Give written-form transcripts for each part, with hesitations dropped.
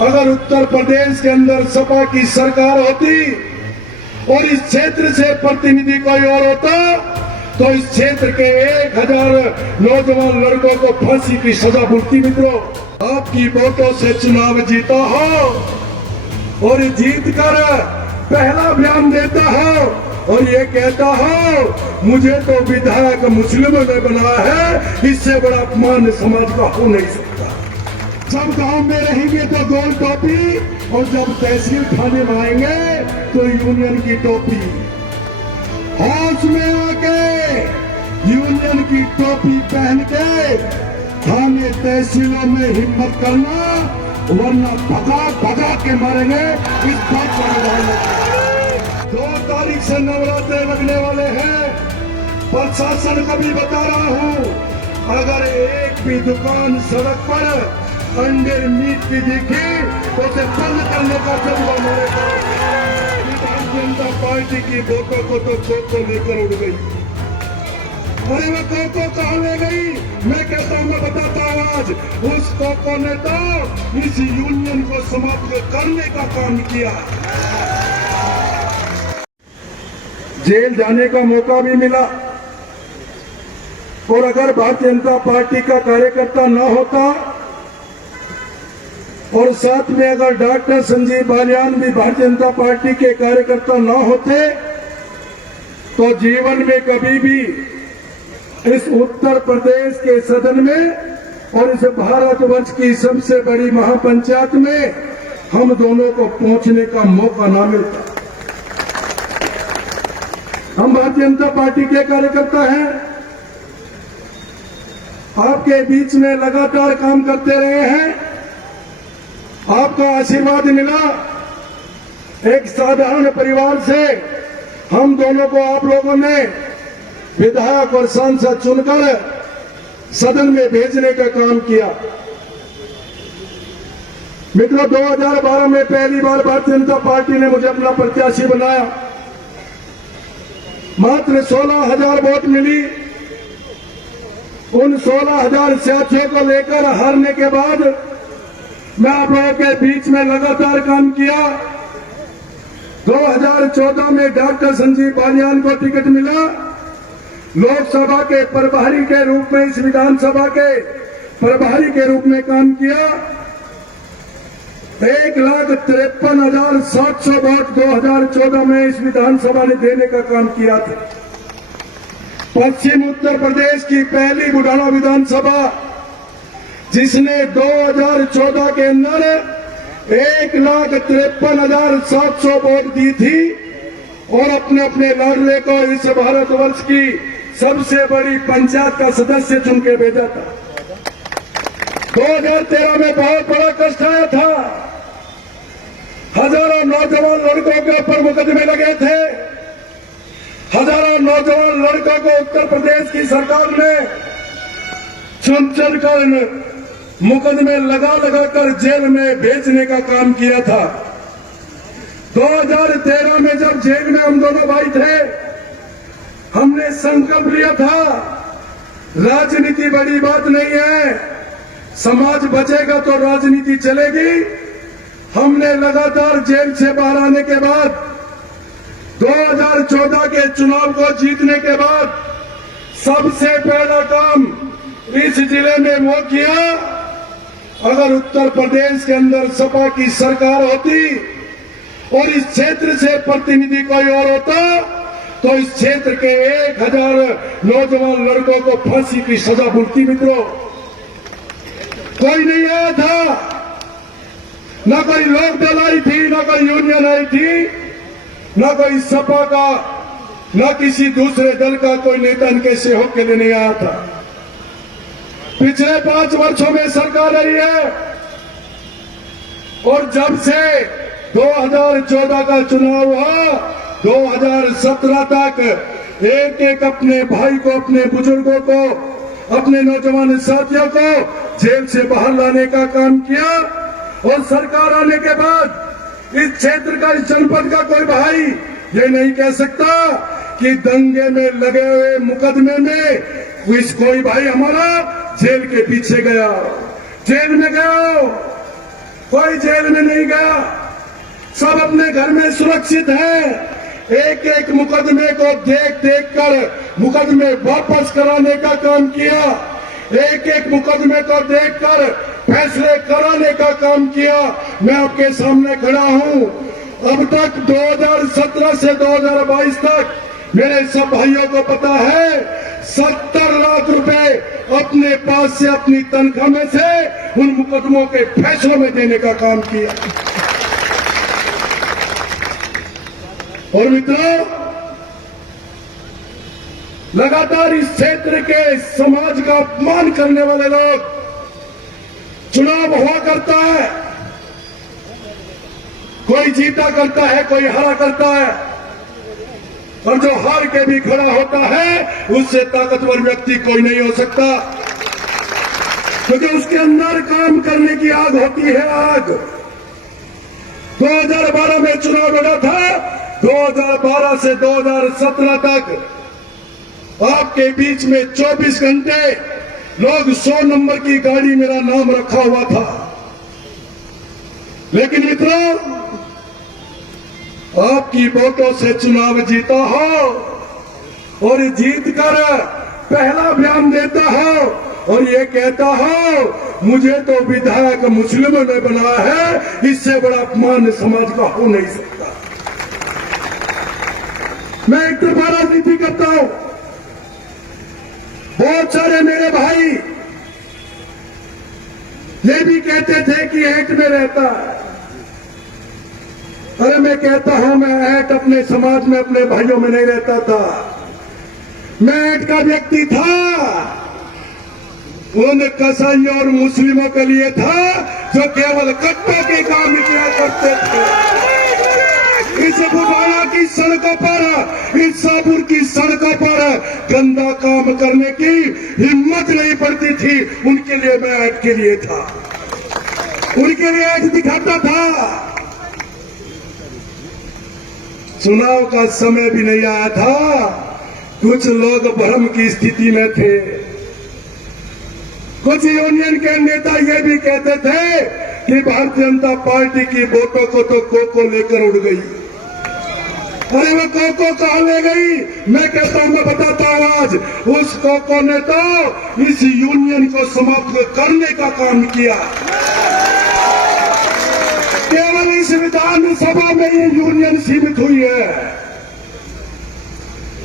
अगर उत्तर प्रदेश के अंदर सपा की सरकार होती और इस क्षेत्र से प्रतिनिधि कोई और होता तो इस क्षेत्र के 1000 नौजवान लड़कों को फांसी की सजा मिलती। मित्रों, आपकी वोटों से चुनाव जीता हो और जीत कर पहला बयान देता हो और ये कहता हो मुझे तो विधायक मुस्लिमों ने बनाया है, इससे बड़ा अपमान समाज का हो नहीं सकता। जब गांव में रहेंगे तो गोल टोपी और जब तहसील थाने में आएंगे तो यूनियन की टोपी। होश में आके यूनियन की टोपी पहन के थाने तहसीलों में हिम्मत करना, वरना भगा भगा के मारेंगे। इस बात पर 2 तारीख से नवरात्रे लगने वाले हैं। प्रशासन को भी बता रहा हूँ, अगर एक भी दुकान सड़क पर अंडर मीट की दिखी तो उसे बंद करने का जज्बा मिलेगा। भारतीय जनता पार्टी की वोटों को तो कोको लेकर उड़ गई। अरे वो कोको कहाँ ले गई? मैं कहता हूँ, मैं बताता हूँ आज, उस कोको ने तो इस यूनियन को समाप्त करने का काम किया। जेल जाने का मौका भी मिला और अगर भारतीय जनता पार्टी का कार्यकर्ता न होता और साथ में अगर डॉक्टर संजीव बालियान भी भारतीय जनता पार्टी के कार्यकर्ता न होते तो जीवन में कभी भी इस उत्तर प्रदेश के सदन में और इस भारतवर्ष की सबसे बड़ी महापंचायत में हम दोनों को पहुंचने का मौका न मिलता। हम भारतीय जनता पार्टी के कार्यकर्ता हैं, आपके बीच में लगातार काम करते रहे हैं, आपका आशीर्वाद मिला। एक साधारण परिवार से हम दोनों को आप लोगों ने विधायक और सांसद चुनकर सदन में भेजने का काम किया। मित्रों, 2012 में पहली बार भारतीय जनता पार्टी ने मुझे अपना प्रत्याशी बनाया। मात्र 16,000 वोट मिली। उन 16,000 साथियों को लेकर हारने के बाद मैं आप लोगों के बीच में लगातार काम किया। 2014 में डॉक्टर संजीव बालियान को टिकट मिला। लोकसभा के प्रभारी के रूप में, इस विधानसभा के प्रभारी के रूप में काम किया। 1,53,700 वोट 2014 में इस विधानसभा ने देने का काम किया था। पश्चिम उत्तर प्रदेश की पहली बुढ़ाना विधानसभा जिसने 2014 के अंदर 1,53,700 वोट दी थी और अपने अपने लाडले को इस भारतवर्ष की सबसे बड़ी पंचायत का सदस्य चुन के भेजा था। 2013 में बहुत बड़ा कष्ट आया था। हजारों नौजवान लड़कों के ऊपर मुकदमे लगे थे। हजारों नौजवान लड़कों को उत्तर प्रदेश की सरकार ने चुन कर मुकदमे लगा कर जेल में भेजने का काम किया था। 2013 में जब जेल में हम दोनों भाई थे, हमने संकल्प लिया था, राजनीति बड़ी बात नहीं है, समाज बचेगा तो राजनीति चलेगी। हमने लगातार जेल से बाहर आने के बाद 2014 के चुनाव को जीतने के बाद सबसे पहला काम इस जिले में वो किया, अगर उत्तर प्रदेश के अंदर सपा की सरकार होती और इस क्षेत्र से प्रतिनिधि कोई और होता तो इस क्षेत्र के 1000 नौजवान लड़कों को फांसी की सजा मिलती। मित्रों, कोई नहीं आया था, न कोई लोक दल आई थी, न कोई यूनियन आई थी, न कोई सपा का, न किसी दूसरे दल का कोई नेता इनके सहयोग के लिए नहीं आया था। पिछले 5 वर्षों में सरकार रही है और जब से 2014 का चुनाव हुआ, 2017 तक एक एक अपने भाई को, अपने बुजुर्गों को, अपने नौजवान साथियों को जेल से बाहर लाने का काम किया। और सरकार आने के बाद इस क्षेत्र का, इस जनपद का कोई भाई ये नहीं कह सकता कि दंगे में लगे हुए मुकदमे में कोई भाई हमारा जेल के पीछे गया, जेल में गया। कोई जेल में नहीं गया, सब अपने घर में सुरक्षित हैं। एक एक मुकदमे को देख देख कर मुकदमे वापस कराने का काम किया, एक एक मुकदमे को देखकर फैसले कराने का काम किया। मैं आपके सामने खड़ा हूं। अब तक 2017 से 2022 तक मेरे सब भाइयों को पता है 70 लाख रुपए अपने पास से अपनी तनख्वाह में से उन मुकदमों के फैसलों में देने का काम किया। और मित्रों, लगातार इस क्षेत्र के समाज का अपमान करने वाले लोग, चुनाव हुआ करता है, कोई जीता करता है, कोई हारा करता है, और जो हार के भी खड़ा होता है उससे ताकतवर व्यक्ति कोई नहीं हो सकता, क्योंकि उसके अंदर काम करने की आग होती है। आग 2012 में चुनाव लड़ा था, 2012 से 2017 तक आपके बीच में 24 घंटे लोग 100 नंबर की गाड़ी मेरा नाम रखा हुआ था। लेकिन मित्रों, आपकी वोटों से चुनाव जीता हो और जीतकर पहला बयान देता हो और ये कहता हो मुझे तो विधायक मुस्लिमों ने बनाया है, इससे बड़ा अपमान समाज का हो नहीं सकता। मैं एक तरफा राजनीति करता हूं, बहुत सारे मेरे भाई ये भी कहते थे कि ऐट में रहता है। अरे मैं कहता हूं, मैं ऐट अपने समाज में अपने भाइयों में नहीं रहता था। मैं ऐट का व्यक्ति था उन कसाईयों और मुस्लिमों के लिए था जो केवल कट्टे के काम किया करते थे। इस बुबाना की सड़कों पर, इस साबुर की सड़कों पर गंदा काम करने की हिम्मत नहीं पड़ती थी। उनके लिए मैं ऐट के लिए था, उनके लिए ऐट दिखाता था। चुनाव का समय भी नहीं आया था, कुछ लोग भ्रम की स्थिति में थे। कुछ यूनियन के नेता ये भी कहते थे कि भारतीय जनता पार्टी की वोटों को तो कोको लेकर उड़ गई। अरे वो कोको कहां ले गई? मैं कहता हूं, मैं बताता हूं आज, उस कोको ने तो इस यूनियन को समाप्त करने का काम किया। केवल इस विधानसभा में ये यूनियन सीमित हुई है।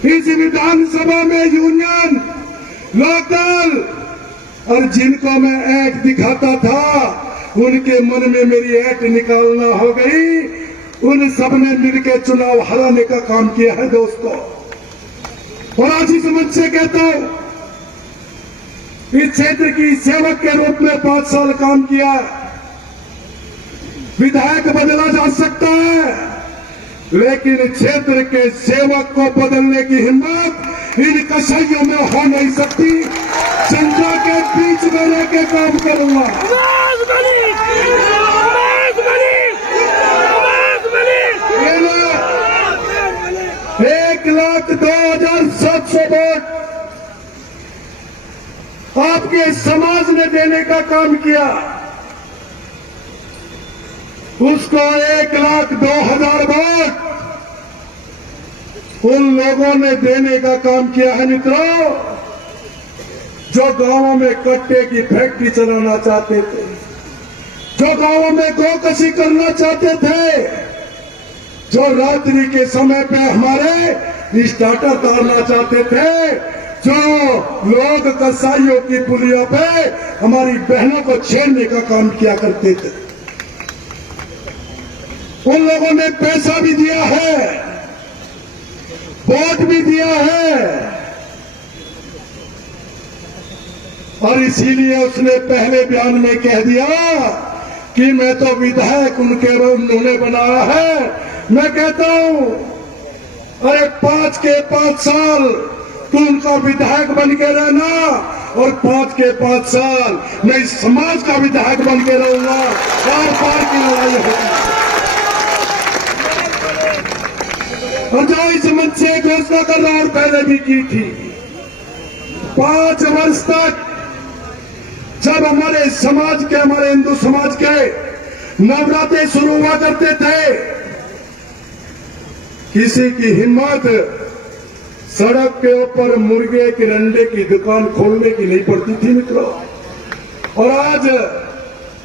इस विधानसभा में यूनियन, लोकल, और जिनको मैं ऐट दिखाता था उनके मन में मेरी ऐट निकालना हो गई। उन सब ने मिलकर चुनाव हराने का काम किया है दोस्तों। और आज इस मंच से कहता हूं, इस क्षेत्र की सेवक के रूप में 5 साल काम किया। विधायक बदला जा सकता है, लेकिन क्षेत्र के सेवक को बदलने की हिम्मत इन कसाईयों में हो नहीं सकती। जनता के बीच में रहकर काम करूंगा। 1,02,700 वोट आपके समाज ने देने का काम किया, उसको 1,02,000 वोट उन लोगों ने देने का काम किया है मित्रों, जो गांवों में कट्टे की फैक्ट्री चलाना चाहते थे, जो गांवों में गोकशी करना चाहते थे, जो रात्रि के समय पे हमारे स्टार्टर तोड़ना चाहते थे, जो लोग कसाईयों की पुलियों पे हमारी बहनों को छेड़ने का काम किया करते थे, उन लोगों ने पैसा भी दिया है, वोट भी दिया है। और इसीलिए उसने पहले बयान में कह दिया कि मैं तो विधायक उन्होंने बनाया है। मैं कहता हूं, अरे 5 के 5 साल तू उनका विधायक बन के रहना, और 5 के 5 साल मैं इस समाज का विधायक बन के रहूंगा। और पार की लड़ाई होगी। और जो इस मंच से घोषणा कर रहा और पहले भी की थी, 5 वर्ष तक जब हमारे समाज के, हमारे हिंदू समाज के नवरात्रे शुरू हुआ करते थे, किसी की हिम्मत सड़क के ऊपर मुर्गे के अंडे की दुकान खोलने की नहीं पड़ती थी मित्रों। और आज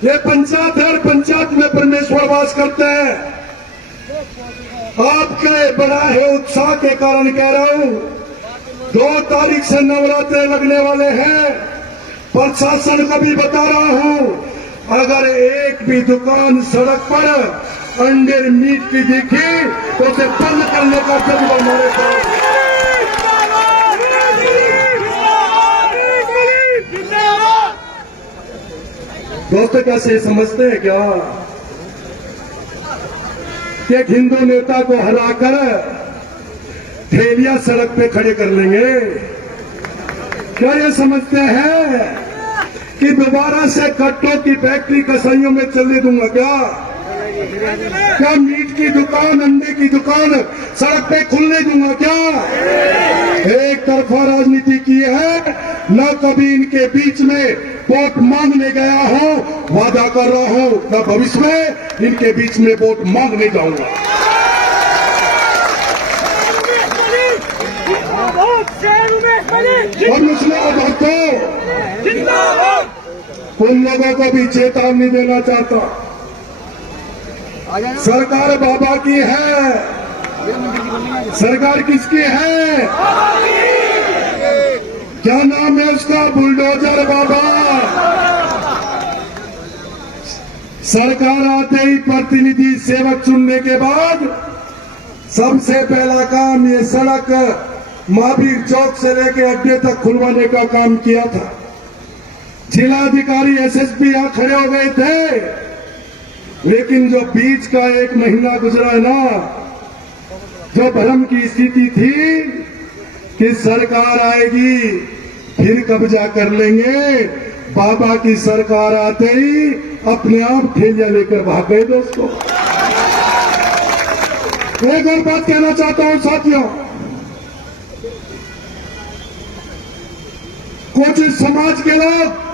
ये पंचायत हर पंचायत में परमेश्वर वास करते हैं। आपके बड़ा है उत्साह के कारण कह रहा हूं, 2 तारीख से नवरात्रे लगने वाले हैं। प्रशासन को भी बता रहा हूं, अगर एक भी दुकान सड़क पर अंडे मीट की दिखी तो उसे बंद करने का जज्बा हमारे पास। दोस्तों कैसे समझते हैं क्या कि एक हिंदू नेता को हराकर ठेलियां सड़क पे खड़े कर लेंगे? क्या ये समझते हैं कि दोबारा से कट्टों की फैक्ट्री कसाईयों में चलने दूंगा क्या मीट की दुकान अंडे की दुकान सड़क पे खुलने दूंगा क्या? एक तरफा राजनीति की है, न कभी इनके बीच में वोट मांगने गया हूं, वादा कर रहा हूं न भविष्य में इनके बीच में वोट मांगने जाऊंगा। और मुस्लिम भक्तों, उन लोगों को भी चेतावनी देना चाहता, सरकार बाबा की है। सरकार किसकी है? क्या नाम है उसका? बुलडोजर बाबा। सरकार आते ही प्रतिनिधि सेवक चुनने के बाद सबसे पहला काम ये सड़क महावीर चौक से लेकर अड्डे तक खुलवाने का काम किया था। जिलाधिकारी एसएसपी यहां खड़े हो गए थे, लेकिन जो बीच का 1 महीना गुजरा है ना, जो भ्रम की स्थिति थी कि सरकार आएगी फिर कब्जा कर लेंगे, बाबा की सरकार आते ही अपने आप ठेलियां लेकर भाग गए। दोस्तों एक और बात कहना चाहता हूं साथियों, कुछ समाज के लोग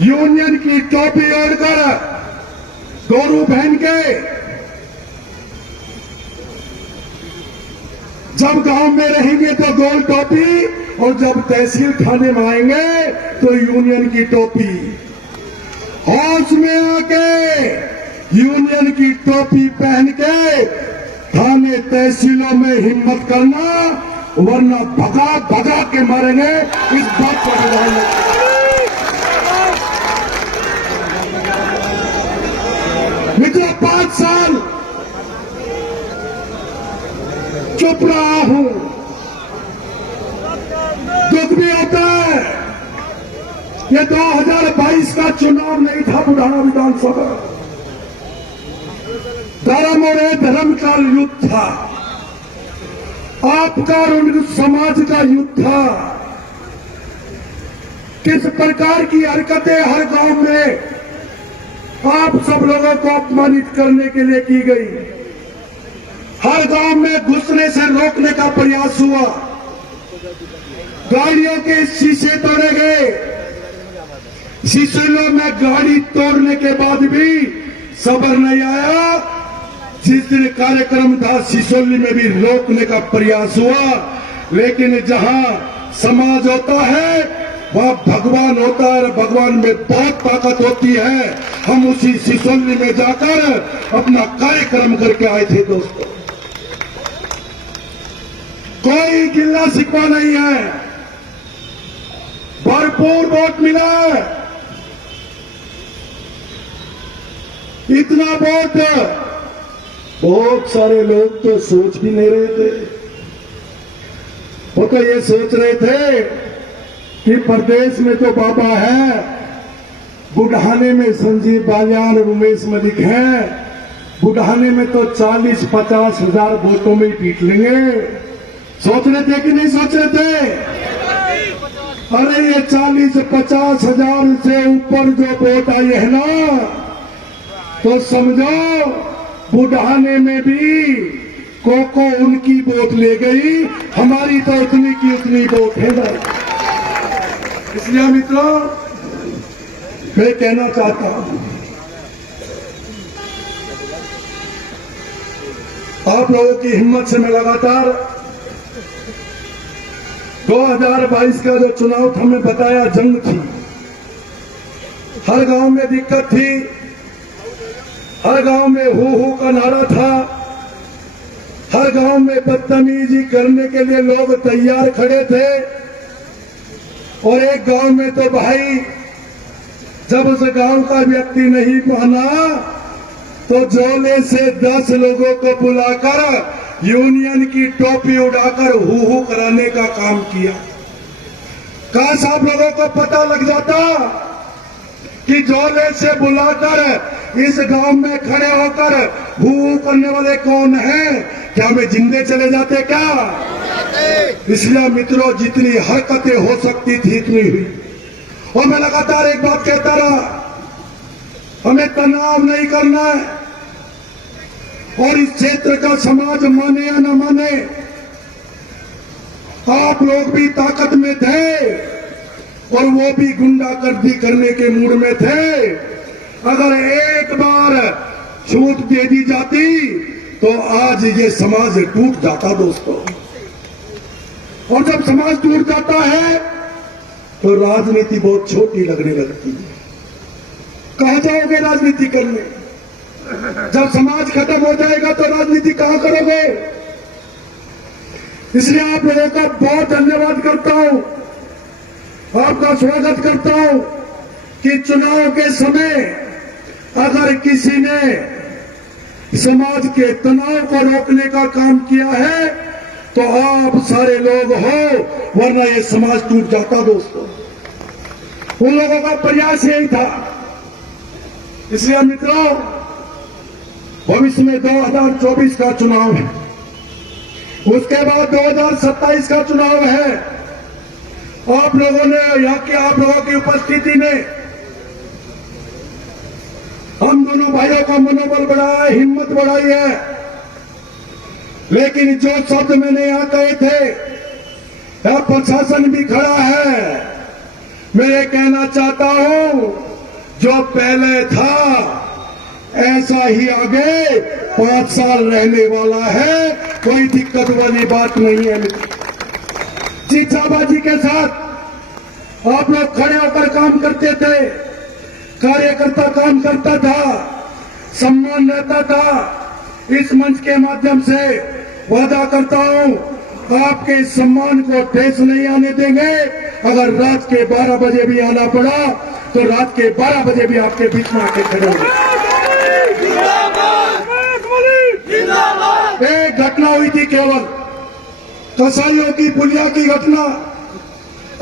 यूनियन की टोपी ओढ़कर गौरू पहन के जब गांव में रहेंगे तो गोल टोपी, और जब तहसील थाने में आएंगे तो यूनियन की टोपी। हाउस में आके यूनियन की टोपी पहन के थाने तहसीलों में हिम्मत करना, वरना भगा भगा के मारेंगे। इस बात को ध्यान रखना। पिछले 5 साल चुप रहा हूं, दुख भी होता है। ये 2022 का चुनाव नहीं था बुढ़ाना विधानसभा, धर्म और धर्म का युद्ध था, आपका और उन समाज का युद्ध था। किस प्रकार की हरकतें हर गांव में आप सब लोगों को अपमानित करने के लिए की गई, हर गांव में घुसने से रोकने का प्रयास हुआ, गाड़ियों के शीशे तोड़े गए। सिसोली में गाड़ी तोड़ने के बाद भी सब्र नहीं आया। जिस दिन कार्यक्रम था सिसोली में भी रोकने का प्रयास हुआ, लेकिन जहां समाज होता है वहां भगवान होता है, और भगवान में बहुत ताकत होती है। हम उसी सिसोली में जाकर अपना कार्यक्रम करके आए थे। दोस्तों कोई गिल्ला शिकवा नहीं है, भरपूर वोट मिला है। इतना वोट बहुत सारे लोग तो सोच भी नहीं रहे थे। वो तो ये सोच रहे थे कि प्रदेश में तो बाबा है, बुढ़ाने में संजीव बालियान और उमेश मलिक हैं, बुढ़ाने में तो 40-50 हजार वोटों में ही पीट लेंगे। सोच रहे थे कि नहीं सोच रहे थे? अरे ये 40-50 हजार से ऊपर जो वोट आए हैं ना, तो समझो बुढ़ाने में भी कोको उनकी वोट ले गई, हमारी तो उतनी की उतनी वोट है ना। इसलिए मित्रों मैं कहना चाहता हूं, आप लोगों की हिम्मत से मैं लगातार 2022 का जो चुनाव था, हमें बताया जंग थी, हर गांव में दिक्कत थी, हर गांव में हू का नारा था, हर गांव में बदतमीजी करने के लिए लोग तैयार खड़े थे। और एक गांव में तो भाई जब उस गांव का व्यक्ति नहीं माना तो जोले से 10 लोगों को बुलाकर यूनियन की टोपी उड़ाकर हू कराने का काम किया। काश आप लोगों को पता लग जाता कि जोले से बुलाकर इस गांव में खड़े होकर हू करने वाले कौन हैं, क्या हमें जिंदे चले जाते क्या? इसलिए मित्रों, जितनी हरकतें हो सकती थी इतनी हुई। और मैं लगातार एक बात कहता रहा, हमें तनाव नहीं करना है। और इस क्षेत्र का समाज माने या न माने, आप लोग भी ताकत में थे और वो भी गुंडागर्दी करने के मूड में थे। अगर एक बार छूट दे दी जाती तो आज ये समाज टूट जाता दोस्तों। और जब समाज टूट जाता है तो राजनीति बहुत छोटी लगने लगती है। कहां जाओगे राजनीति करने? जब समाज खत्म हो जाएगा तो राजनीति कहां करोगे? इसलिए आप लोगों का बहुत धन्यवाद करता हूं, आपका स्वागत करता हूं कि चुनाव के समय अगर किसी ने समाज के तनाव को रोकने का काम किया है तो आप सारे लोग हो, वरना ये समाज टूट जाता दोस्तों। उन लोगों का प्रयास यही था। इसलिए मित्रों, भविष्य में 2024 का चुनाव है, उसके बाद 2027 का चुनाव है। आप लोगों ने आप लोगों की उपस्थिति में हम दोनों भाइयों का मनोबल बढ़ाया, हिम्मत बढ़ाई है। लेकिन जो शब्द मैंने यहां कहे थे, यहां प्रशासन भी खड़ा है। मैं ये कहना चाहता हूं, जो पहले था ऐसा ही आगे 5 साल रहने वाला है, कोई दिक्कत वाली बात नहीं है। चीचाबाजी के साथ आप लोग खड़े होकर काम करते थे, कार्यकर्ता काम करता था, सम्मान रहता था। इस मंच के माध्यम से वादा करता हूं, आपके सम्मान को ठेस नहीं आने देंगे। अगर रात के 12 बजे भी आना पड़ा तो रात के 12 बजे भी आपके बीच में आके खड़े होंगे। एक घटना हुई थी केवल, कसाईयों की पुलिया की घटना।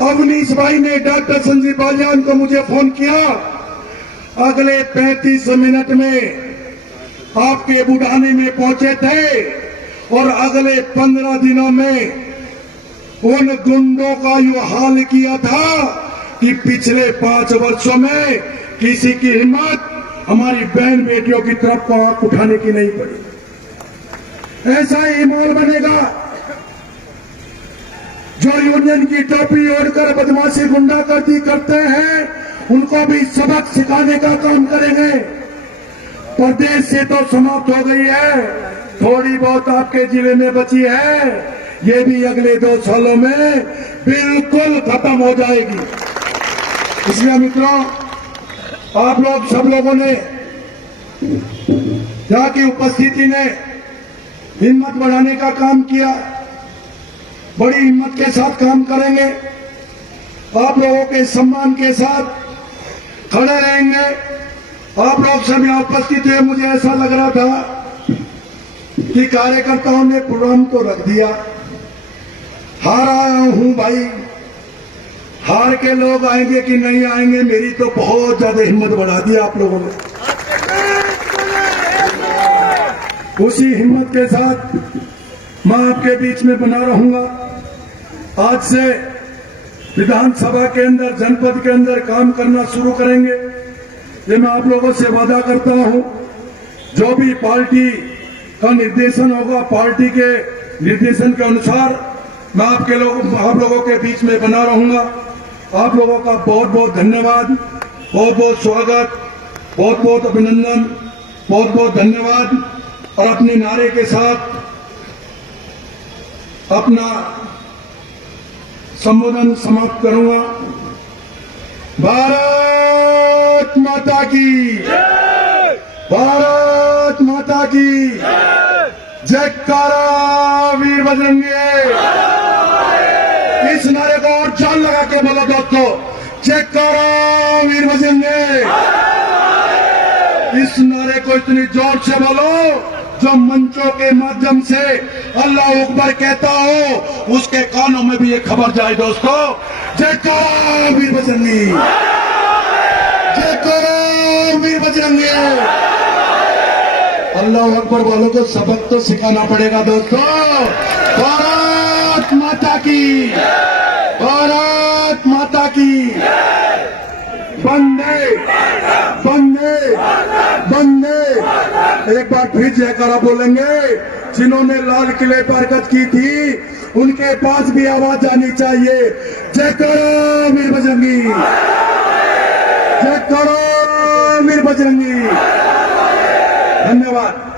अवनीश भाई ने डॉक्टर संजीव बालियान को मुझे फोन किया, अगले 35 मिनट में आपके बुढ़ाने में पहुंचे थे और अगले 15 दिनों में उन गुंडों का यू हाल किया था कि पिछले 5 वर्षों में किसी की हिम्मत हमारी बहन बेटियों की तरफ को आंख उठाने की नहीं पड़ी। ऐसा ही माहौल बनेगा। जो यूनियन की टोपी ओढ़कर बदमाशी गुंडागर्दी करते हैं, उनको भी सबक सिखाने का काम करेंगे। प्रदेश से तो समाप्त हो गई है, थोड़ी बहुत आपके जिले में बची है, ये भी अगले 2 सालों में बिल्कुल खत्म हो जाएगी। इसलिए मित्रों, आप लोग सब लोगों ने, यहाँ की उपस्थिति ने हिम्मत बढ़ाने का काम किया। बड़ी हिम्मत के साथ काम करेंगे, आप लोगों के सम्मान के साथ खड़े रहेंगे। आप लोग सब यहाँ उपस्थित हुए, मुझे ऐसा लग रहा था कि कार्यकर्ताओं ने प्रोग्राम तो रख दिया। हार आया हूं भाई, हार के लोग आएंगे कि नहीं आएंगे, मेरी तो बहुत ज्यादा हिम्मत बढ़ा दी आप लोगों ने। उसी हिम्मत के साथ मैं आपके बीच में बना रहूंगा। आज से विधानसभा के अंदर, जनपद के अंदर काम करना शुरू करेंगे, ये मैं आप लोगों से वादा करता हूं। जो भी पार्टी का निर्देशन होगा, पार्टी के निर्देशन के अनुसार मैं आप लोगों के बीच में बना रहूंगा। आप लोगों का बहुत बहुत धन्यवाद, बहुत बहुत स्वागत, बहुत बहुत अभिनंदन, बहुत बहुत धन्यवाद। और अपने नारे के साथ अपना संबोधन समाप्त करूंगा। भारत माता की, भारत माता की जयकारा वीर बजरंगी। इस नारे को और जान लगा के बोलो दोस्तों, जयकारा वीर बजरंगी। इस नारे को इतनी जोर से बोलो जो मंचों के माध्यम से अल्लाह अकबर कहता हो उसके कानों में भी ये खबर जाए दोस्तों, जयकारा वीर बजरंगी, जयकारा वीर बजरंगी। अल्लाह अकबर वालों को सबक तो सिखाना पड़ेगा दोस्तों। भारत माता की, भारत माता की। वंदे वंदे वंदे। एक बार फिर जयकारा बोलेंगे। जिन्होंने लाल किले पर हरकत की थी उनके पास भी आवाज आनी चाहिए, जयकारा वीर बजरंगी, जयकारा वीर बजरंगी। धन्यवाद।